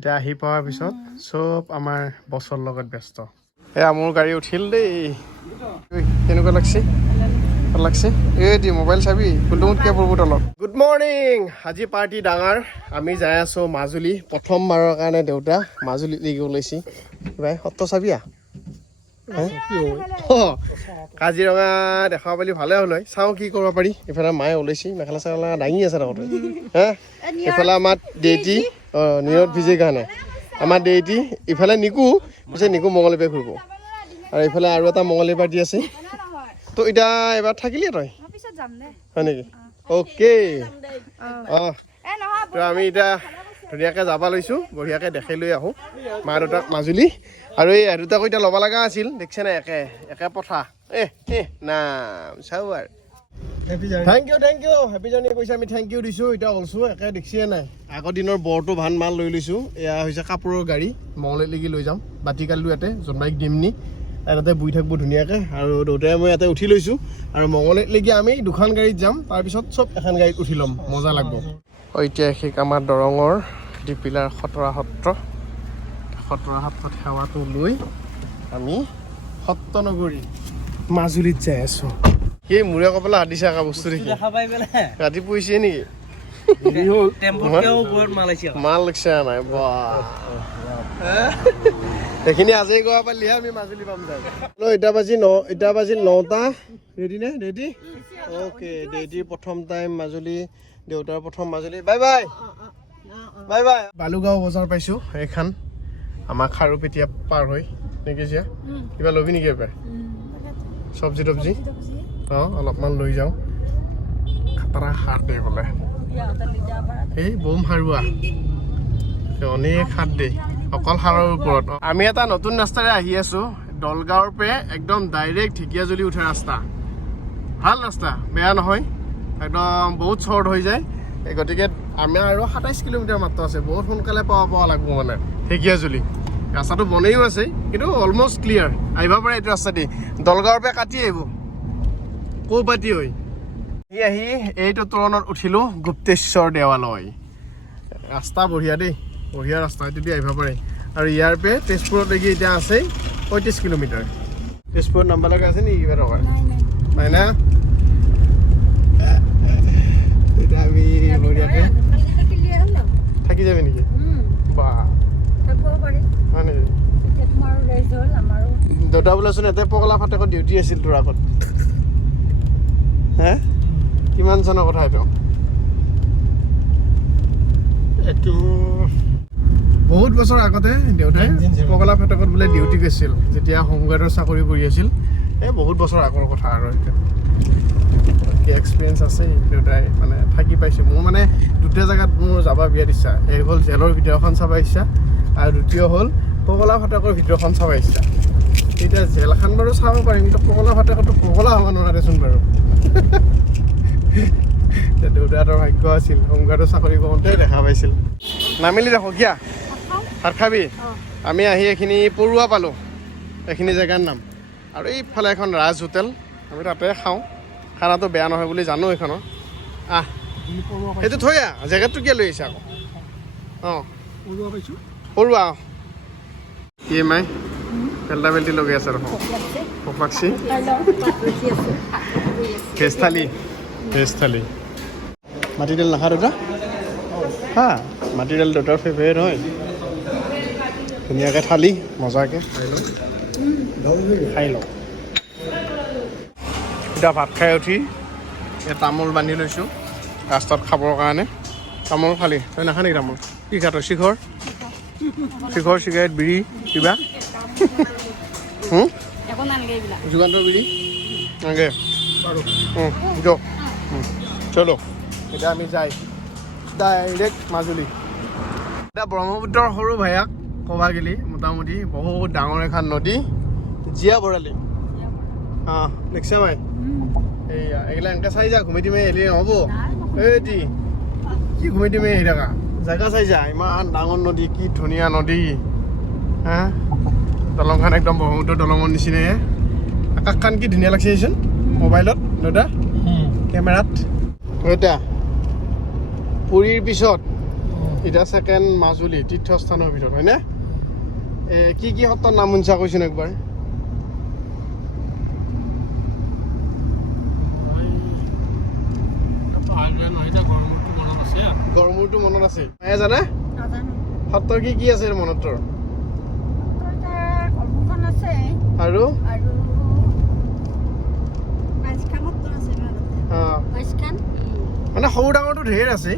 এতিয়া আহি পোৱাৰ পিছত চব আমাৰ বছৰ লগত ব্যস্ত এয়া মোৰ গাড়ী উঠিল দেই কেনেকুৱা লাগছে এই মোবাইল চাবি কুলটুমুতকৈ পৰব তলত গুড মৰ্ণিং আজি পাৰ্টি ডাঙৰ আমি যাই আছোঁ মাজুলী প্ৰথমবাৰৰ কাৰণে দেউতা মাজুলী লিগি ওলাইছি ভাই সত্ৰ চাবি কাজিৰঙা দেখা পালি ভালে হ'ল হয় চাওঁ কি কৰিব পাৰি এইফালে মায়ে ওলাইছি মেখেলা চেখেলা দাঙি আছে লগতে হা এইফালে আমাৰ দেউতি নিৰত ভিজে কাৰণে আমাৰ দেউতি ইফালে নিকু পিছে নিকু মঙলবাৰে ঘূৰিব আৰু এইফালে আৰু এটা মঙলবাৰ দি আছে তো এতিয়া এবাৰ থাকিলি তই হয় নেকি অ'কে তো আমি এতিয়া ধুনীয়াকৈ যাব লৈছোঁ বঢ়িয়াকৈ দেখাই লৈ আহোঁ মা দেউতাক মাজুলী আৰু এই দুটাকো এতিয়া ল'ব লগা আছিল দেখিছে নাই একে পঠা নাম চাওঁ আৰু থেংক ইউ হেপী জাৰ্ণি কৈছে আমি থেংক ইউ দিছোঁ এতিয়া ওলছোঁ একে দেখিছে নাই আগৰ দিনৰ বৰটো ভান মাল লৈ লৈছোঁ এয়া হৈছে কাপোৰৰ গাড়ী মঙললৈকে লৈ যাম বাতিকালিটো ইয়াতে জোনবাইক দিম নি তাতে বহি থাকিব ধুনীয়াকৈ আৰু দেউতাই মই ইয়াতে উঠি লৈছোঁ আৰু মঙললৈকে আমি দুখন গাড়ীত যাম তাৰপিছত চব এখন গাড়ীত উঠি ল'ম মজা লাগিব ঐতিহাসিক আমাৰ দৰঙৰ ডিপিলাৰ খতৰা সত্ৰত সেৱাটো লৈ আমি সত্ৰনগৰী মাজুলীত যাই আছোঁ সেই মূৰে কপালে হাত দিছে একা বস্তু দেখি ৰাতি পৰিছে নেকি মাল লাগছে নাই সেইখিনি আজি গোৱা পাৰিলেহে আমি মাজুলী পাম যাম এতিয়া বাজিল 9টা ৰেডি অ'কে দেউতিৰ প্ৰথম টাইম মাজুলী দেউতাৰ প্ৰথম মাজুলী বাই বালুগাঁও বজাৰ পাইছোঁ এইখন আমাৰ খাৰুপেটীয়া পাৰ হৈ নেকি জিয়া কিবা ল'বি নেকি এবাৰ চব্জি তব্জি অলপমান লৈ যাওঁ খাতৰা সাৰ দে বোলে এই বম সাৰুৱা অনেক সাৰ দে অকল সাৰৰ ওপৰত আমি এটা নতুন ৰাস্তাৰে আহি আছোঁ দলগাঁৱৰ পৰা একদম ডাইৰেক্ট ঢেকীয়াজুলি উঠা ৰাস্তা ভাল ৰাস্তা বেয়া নহয় একদম বহুত শ্বৰ্ট হৈ যায় গতিকে আমি আৰু 27 কিলোমিটাৰ মাত্ৰ আছে বহুত সোনকালে পোৱা লাগিব মানে ঢেকীয়াজুলি ৰাস্তাটো বনেও আছে কিন্তু অলমষ্ট ক্লিয়াৰ আহিব পাৰে এইটো ৰাস্তা দি দলগাঁৱৰ পৰা কাটি আহিব কৌপাতি হৈ আহি এইটো তৰণত উঠিলোঁ গুপ্তেশ্বৰ দেৱালয় ৰাস্তা বঢ়িয়া দেই বঢ়িয়া ৰাস্তা এইটো দি আহিব পাৰে আৰু ইয়াৰ পৰা তেজপুৰলৈকে এতিয়া আছে 35 কিলোমিটাৰ তেজপুৰত নাম্বাৰ লগা আছে নেকি কিবা টকা নাই না এতিয়া আমি বঢ়িয়াকৈ থাকি যাবি নেকি বা হয় নেকি দেউতা বোলেচোন এতে পগলা ফাটেকত ডিউটি আছিল তোৰ আগত হে কিমান চনৰ কথা এইটো বহুত বছৰ আগতে দেউতাই পগলা ফাটেকত বোলে ডিউটি গৈছিল যেতিয়া হোমগাৰ্ডৰ চাকৰি কৰি আছিল এই বহুত বছৰ আগৰ কথা আৰু এতিয়া এক্সপিৰিয়েঞ্চ আছে দেউতাই মানে থাকি পাইছে মোৰ মানে দুটা জেগাত মোৰ যাব বিয়াত ইচ্ছা এক হ'ল জেলৰ ভিতৰখন চাব ইচ্ছা আৰু দ্বিতীয় হ'ল পগলা ফাটেকৰ ভিতৰখন চাব ইচ্ছা এতিয়া জেলখন বাৰু চাব পাৰিম কিন্তু পগলা ফাটেকতো পগলা হ'ব নোৱাৰেচোন বাৰু দেউতাহঁতৰ ভাগ্য আছিল হোমগাৰ্ডৰ চাকৰি কৰোঁতে দেখা পাইছিল নামিলি দেখো কিয়া ভাত খাবি আমি আহি এইখিনি পৰুৱা পালোঁ এইখিনি জেগাৰ নাম আৰু এইফালে এখন ৰাজ হোটেল আমি তাতে খাওঁ খানাটো বেয়া নহয় বুলি জানো এইখনৰ সেইটো থৈ জেগাটো কিয় লৈ আহিছে আকৌ পৰুৱা কি মাই পেল্টা পেল্টি লগাই আছে দেখোন ভোক লাগছি ভেজ থালি মাটিদাইল নাখা দেউতা মাটিদাইল দেউতাৰ ফেভাৰেট হয় ধুনীয়াকৈ থালি মজাকৈ খাই লওঁ এতিয়া ভাত খাই উঠি তামোল বান্ধি লৈছোঁ ৰাস্তাত খাবৰ কাৰণে তামোল খালি তই নাখা নেকি তামোল কি খা তই শিখৰ চিগাৰেট বিড়ি কিবা যুগান্তৰ বিড়ি নাগে দিয়ক চলো এতিয়া আমি যাই ডাইৰেক্ট মাজুলী এতিয়া ব্ৰহ্মপুত্ৰৰ সৰু ভায়াক ক'বা গেলি মোটামুটি বহুত ডাঙৰ এখন নদী জীয়া বৰালি দেখিছে মাই এইয়া এইগিলা এনেকৈ চাই যা ঘুমি দিমে এলি নহ'ব এইটি কি ঘুমি দিমে আহি থাকা জেগা চাই যা ইমান ডাঙৰ নদী কি ধুনীয়া নদী দলংখন একদম ব্ৰহ্মপুত্ৰ দলঙৰ নিচিনাই আকাশখন কি ধুনীয়া লাগছে দেচোন মোবাইলত দাদা কেমেৰাত এতিয়া পুৰীৰ পিছত এটা সেকেন্ড মাজুলী তীৰ্থস্থানৰ ভিতৰত হয়নে কি কি সত্ৰৰ নাম শুনিছা কৈছোন একবাৰ গড়মূৰটো মনত আছে মায়ে জানা সত্ৰ কি কি আছে মনত তোৰ আৰু মানে সৰু ডাঙৰটো ঢেৰ আছে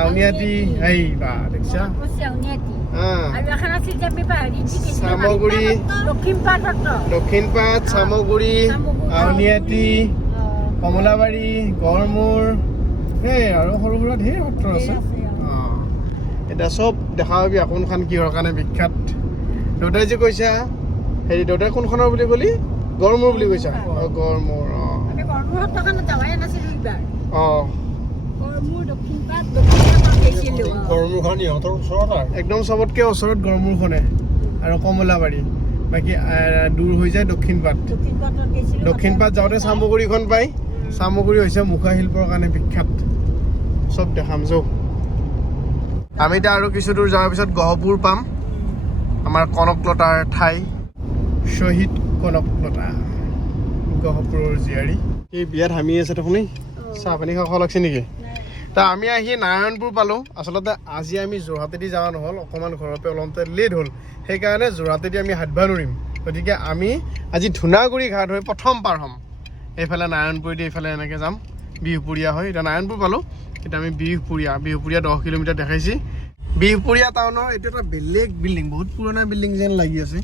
আউনিয়াতি এই বা দেখিছা চামগুৰি দক্ষিণপাট চামগুৰি আউনিয়াতি কমলাবাৰী গড়মূৰ এই আৰু সৰু সুৰা ঢেৰ সত্ৰ আছে এতিয়া চব দেখা পাবি কোনখন কিহৰ কাৰণে বিখ্যাত দেউতাই যে কৈছা হেৰি দেউতাই কোনখনৰ বুলি ক'লি গড়মূৰ বুলি কৈছা গড়মূৰ একদম চবতকে ওচৰত গড়মূৰখনে আৰু কমলাবাৰী বাকী দূৰ হৈ যায় দক্ষিণপাট যাওঁতে চামগুৰিখন পায় চামগুৰি হৈছে মুখা শিল্পৰ কাৰণে বিখ্যাত চব দেখাম যাওঁ আমি এতিয়া আৰু কিছু দূৰ যোৱাৰ পিছত গহপুৰ পাম আমাৰ কনকলতাৰ ঠাই শ্বহীদ কনকলতা গহপুৰৰ জীয়াৰী এই বিয়াত হামি আছে দেখোন চাহ পানী খাব লাগছে নেকি তা আমি আহি নাৰায়ণপুৰ পালোঁ আচলতে আজি আমি যোৰহাটেদি যোৱা নহ'ল অকণমান ঘৰৰ পৰা অলপতে লেট হ'ল সেইকাৰণে যোৰহাটেদি আমি হাতবা নোৱাৰিম গতিকে আমি আজি ধূনাগুৰি ঘাট হৈ প্ৰথম পাৰ হ'ম এইফালে নাৰায়ণপুৰেদি এইফালে এনেকৈ যাম বিহুপুৰীয়া হয় এতিয়া নাৰায়ণপুৰ পালোঁ এতিয়া আমি বিহুপুৰীয়া 10 কিলোমিটাৰ দেখাইছি বিহুপুৰীয়া টাউনৰ এইটো এটা বেলেগ বিল্ডিং বহুত পুৰণা বিল্ডিং যেন লাগি আছে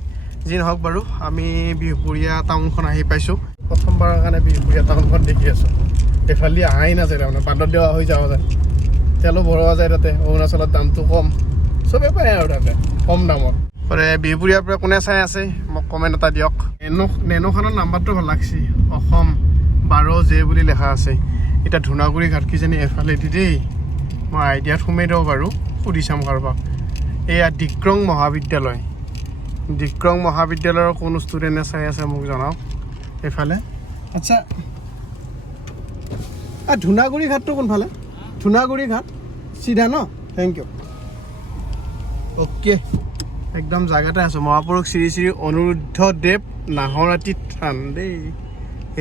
যি নহওক বাৰু আমি বিহুপুৰীয়া টাউনখন আহি পাইছোঁ প্ৰথমবাৰৰ কাৰণে বিহুপুৰীয়া টাউনখন দেখি আছোঁ এইফালে আহাই নাযায় তাৰমানে বান্দৰ দেৱা হৈ যোৱা যায় তেলো ভৰোৱা যায় তাতে অৰুণাচলত দামটো কম চবেই পায় আৰু তাতে কম দামত বিহুপুৰীয়াৰ পৰা কোনে চাই আছে মোক কমেণ্ট এটা দিয়ক নেনোখনৰ নাম্বাৰটো ভাল লাগছি অসম 12J বুলি লিখা আছে এতিয়া ধূনাগুৰি ঘাট কিজানি এফালেদি দেই মই আইডিয়াত সোমাই দিব পাৰোঁ সুধি চাম কাৰোবাক এয়া ডিক্ৰং মহাবিদ্যালয়ৰ কোনো ষ্টুডেণ্টে চাই আছে মোক জনাওক এইফালে আচ্ছা ধূনাগুৰি ঘাটটো কোনফালে ধূনাগুৰি ঘাট চিধা ন থেংক ইউ অ'কে একদম জাগাতে আছোঁ মহাপুৰুষ শ্ৰী শ্ৰী অনিৰুদ্ধদেৱ নাহৰতি থান দেই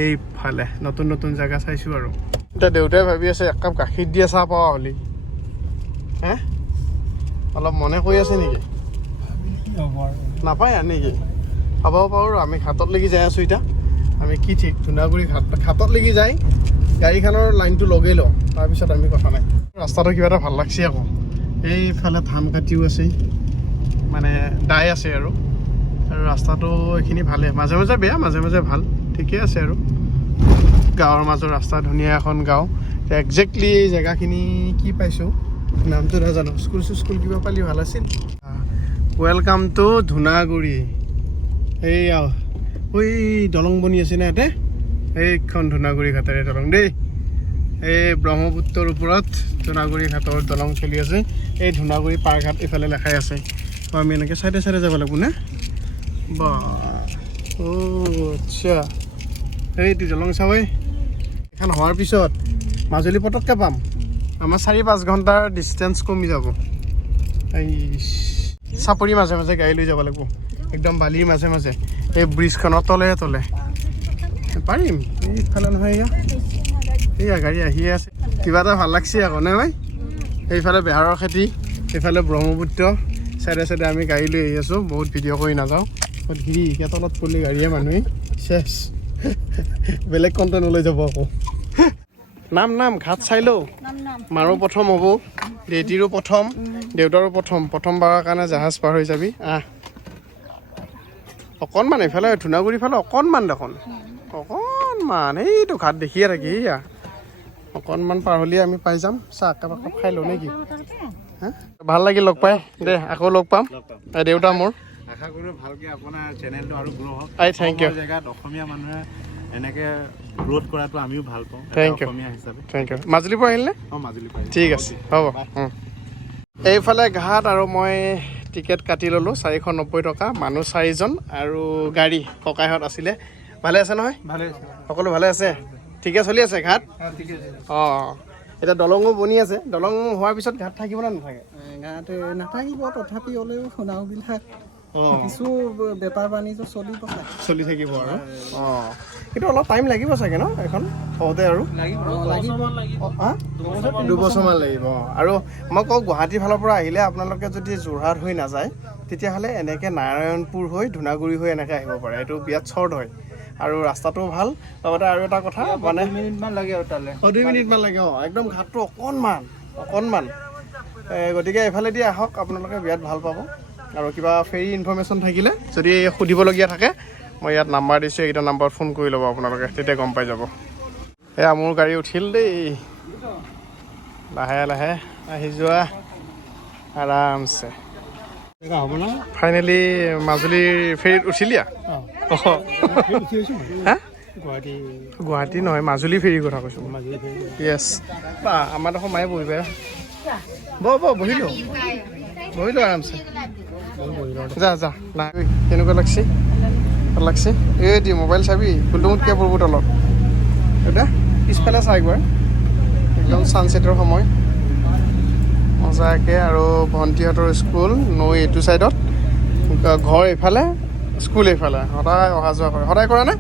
এইফালে নতুন নতুন জেগা চাইছোঁ আৰু এতিয়া দেউতাই ভাবি আছে একাপ গাখীৰ দিয়া চাহ পাওঁ হ'লি হে অলপ মনে কৈ আছে নেকি নাপায় নেকি খাব পাৰোঁ আমি ঘাটত লাগি যাই আছোঁ এতিয়া আমি কি ঠিক ধূনাগুৰি ঘাটত লাগি যাই গাড়ীখনৰ লাইনটো লগাই লওঁ তাৰপিছত আমি কথা নাই ৰাস্তাটো কিবা এটা ভাল লাগছে আকৌ এইফালে ধান কাটিও আছে মানে দাই আছে আৰু ৰাস্তাটো এইখিনি ভালে মাজে মাজে বেয়া মাজে মাজে ভাল ঠিকে আছে আৰু গাঁৱৰ মাজৰ ৰাস্তা ধুনীয়া এখন গাঁও একজেক্টলি জেগাখিনি কি পাইছোঁ নামটো নাজানো স্কুল কিবা পালি ভাল আছিল ৱেলকাম টু ধূনাগুৰি এইয়া ঐ দলং বনি আছে নে ইয়াতে এইখন ধূনাগুৰি ঘাটেৰে দলং দেই এই ব্ৰহ্মপুত্ৰৰ ওপৰত ধূনাগুৰি ঘাটৰ দলং চলি আছে এই ধূনাগুৰি পাৰ ঘাট এইফালে লেখাই আছে আমি এনেকৈ চাইডে যাব লাগিব নে বা আচ্ছা এইটো দলং চাবই এখন হোৱাৰ পিছত মাজুলী পটককৈ পাম আমাৰ 4-5 ঘণ্টাৰ ডিষ্টেঞ্চ কমি যাব এই চাপৰি মাজে মাজে গাড়ী লৈ যাব লাগিব একদম বালিৰ মাজে মাজে এই ব্ৰিজখনৰ তলে পাৰিম এইফালে নহয় এয়া গাড়ী আহিয়ে আছে কিবা এটা ভাল লাগছে আকৌ নে ভাই এইফালে বেহাৰৰ খেতি এইফালে ব্ৰহ্মপুত্ৰ চাইডে আমি গাড়ী লৈ আহি আছোঁ বহুত ভিডিঅ' কৰি নাযাওঁ ঘূৰি এতিয়া তলত পৰিলে গাড়ীয়ে মানুহে চেছ বেলেগ কণ্টেণ্ট ওলাই যাব আকৌ নাম ঘাট চাই লওঁ মাৰো প্ৰথম হ'ব দেউতিৰো প্ৰথম দেউতাৰো প্ৰথমবাৰৰ কাৰণে জাহাজ পাৰ হৈ যাবি অকণমান এইফালে ধূনাগুৰি ফালে অকণমান দেখোন অকণমান এইটো ঘাট দেখিয়ে থাকি এয়া অকণমান পাৰ হ'লে আমি পাই যাম চাহ একাপ খাই লওঁ নেকি ভাল লাগিল লগ পাই দে আকৌ লগ পাম দেউতা মোৰ আশা কৰোঁ ভালকৈ আপোনাৰ চেনেলটো আৰু গ্ৰ' হওক থেংক ইউ জেগাত অসমীয়া মানুহে এনেকৈ গ্ৰ'থ কৰাটো আমিও ভাল পাওঁ থেংক ইউ মাজুলীৰ পৰা আহিলে মাজুলীৰ পৰা ঠিক আছে হ'ব এইফালে ঘাট আৰু মই টিকেট কাটি ল'লোঁ 490 টকা মানুহ 4জন আৰু গাড়ী ককাইহঁত আছিলে ভালে আছে নহয় ভালে আছে সকলো ভালে আছে ঠিকে চলি আছে ঘাট এতিয়া দলঙো বনি আছে দলং হোৱাৰ পিছত ঘাট থাকিব নে নাথাকে গাঁৱত নাথাকিব তথাপি হ'লেও নাওবিলাক অঁ কিছু বেপাৰ বাণিজ্য চলি থাকিব আৰু অঁ কিন্তু অলপ টাইম লাগিব চাগে ন এখন হওঁতে আৰু দুবছৰমান লাগিব আৰু মই কওঁ গুৱাহাটীৰ ফালৰ পৰা আহিলে আপোনালোকে যদি যোৰহাট হৈ নাযায় তেতিয়াহ'লে এনেকৈ নাৰায়ণপুৰ হৈ ধূনাগুৰি হৈ এনেকৈ আহিব পাৰে এইটো বিৰাট শ্বৰ্ট হয় আৰু ৰাস্তাটোও ভাল লগতে আৰু এটা কথা মানে 2 মিনিটমান লাগে আৰু তালৈ 2 মিনিটমান লাগে অঁ একদম ঘাটটো অকণমান গতিকে এইফালেদি আহক আপোনালোকে বিৰাট ভাল পাব আৰু কিবা ফেৰী ইনফৰমেশ্যন থাকিলে যদি সুধিবলগীয়া থাকে মই ইয়াত নাম্বাৰ দিছোঁ এইকেইটা নাম্বাৰত ফোন কৰি ল'ব আপোনালোকে তেতিয়া গম পাই যাব এয়া মোৰ গাড়ী উঠিল দেই লাহে লাহে আহি যোৱা আৰামছে ফাইনেলি মাজুলীৰ ফেৰীত উঠিলিয়া গুৱাহাটী নহয় মাজুলী ফেৰীৰ কথা কৈছোঁ য়েছ বা আমাৰ দেখোন মায়ে বহিবা বহিলোঁ আৰামছে যা নাই কেনেকুৱা লাগছে এই দি মোবাইল চাবি কোনটোমুটকৈ পৰিব তলত এতিয়া পিছফালে চা একবাৰ একদম ছানছেটৰ সময় মজাকৈ আৰু ভণ্টিহঁতৰ স্কুল নৈ এইটো ছাইডত ঘৰ এইফালে স্কুল এইফালে সদায় অহা যোৱা কৰে সদায় কৰা নে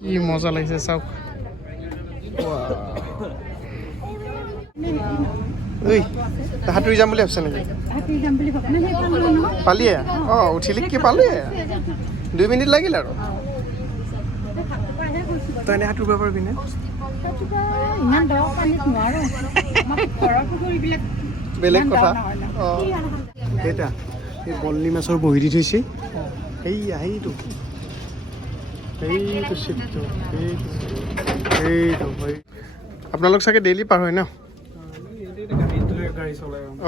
কি মজা লাগিছে চাওক ঐ সাঁতুৰি যাম বুলি ভাবিছে নেকি পালিয়ে অঁ উঠিলি কি পালিয়ে 2 মিনিট লাগিল আৰু তই এনে সাঁতুৰিব পাৰিবি নে বেলেগ কথা অঁ এটা এই বল্লি মাছৰ বহি দি থৈছে সেইটো আপোনালোক চাগে ডেইলি পাৰ হয় ন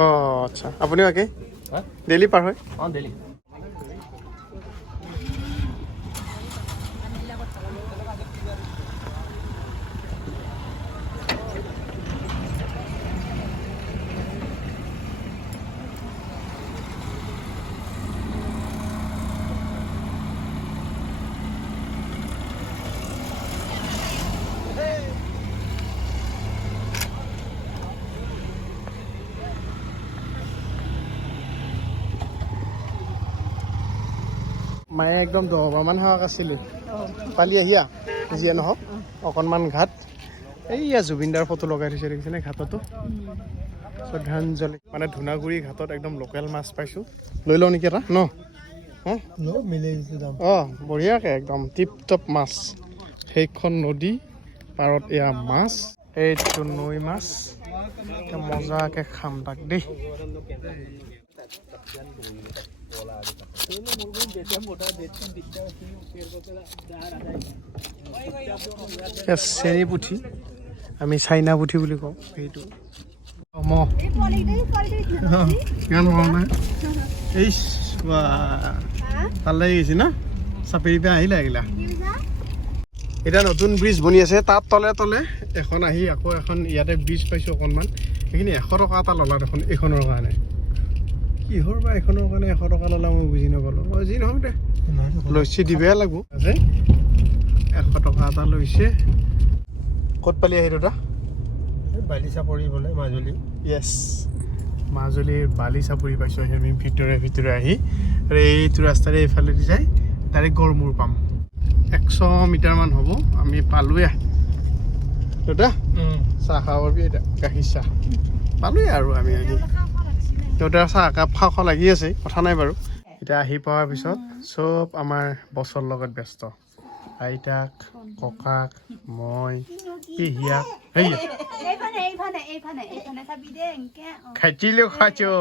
অঁ আচ্ছা আপুনিও একে ডেইলি পাৰ হয় অঁ ডেইলি মায়ে একদম 10বাৰমান সেৱাক আছিলে পালি আহিয়া যিয়ে নহওক অকণমান ঘাট এইয়া জুবিনদাৰ ফটো লগাই থৈছে দেখিছেনে ঘাটতো শ্ৰদ্ধাঞ্জলি মানে ধূনাগুৰি ঘাটত একদম লোকেল মাছ পাইছোঁ লৈ লওঁ নেকি এটা ন অঁ বঢ়িয়াকৈ একদম টিপ টপ মাছ সেইখন নদী পাৰত এয়া মাছ এইটো নৈ মাছ মজাকৈ খাম তাক দেই চেনি পুঠি আমি চাইনা পুঠি বুলি কওঁ সেইটো কিমান মৰম নাই এই ভাল লাগি গৈছে ন চাপেৰি পৰা আহিলে আহিলা এতিয়া নতুন ব্ৰিজ বনি আছে তাত তলে তলে এখন আহি আকৌ এখন ইয়াতে ব্ৰিজ পাইছোঁ অকণমান সেইখিনি 100 টকা এটা ল'লা দেখোন এইখনৰ কাৰণে কিহৰ বা এইখনৰ কাৰণে 100 টকা ল'লা মই বুজি নাপালোঁ যি নহওক দে লৈছে দিবহে লাগব 100 টকা এটা লৈছে ক'ত পালি আহি দাদা বালিচাপৰি বোলে মাজুলী য়েছ মাজুলীৰ বালিচাপৰি পাইছোঁ আমি ভিতৰে আহি আৰু এইটো ৰাস্তাৰে এইফালেদি যায় ডাইৰেক্ট গড়মূৰ পাম 100 মিটাৰমান হ'ব আমি পালোঁৱে দাদা চাহ খাব পাৰিবি এতিয়া গাখীৰ চাহ পালোঁৱে আৰু আমি আহি দেউতাৰ চাহ একাপ খাওঁ লাগি আছে কথা নাই বাৰু এতিয়া আহি পোৱাৰ পিছত চব আমাৰ বছৰ লগত ব্যস্ত আইতাক ককাক মই পেহীয়াক খাইছিলোঁ খাইছোঁ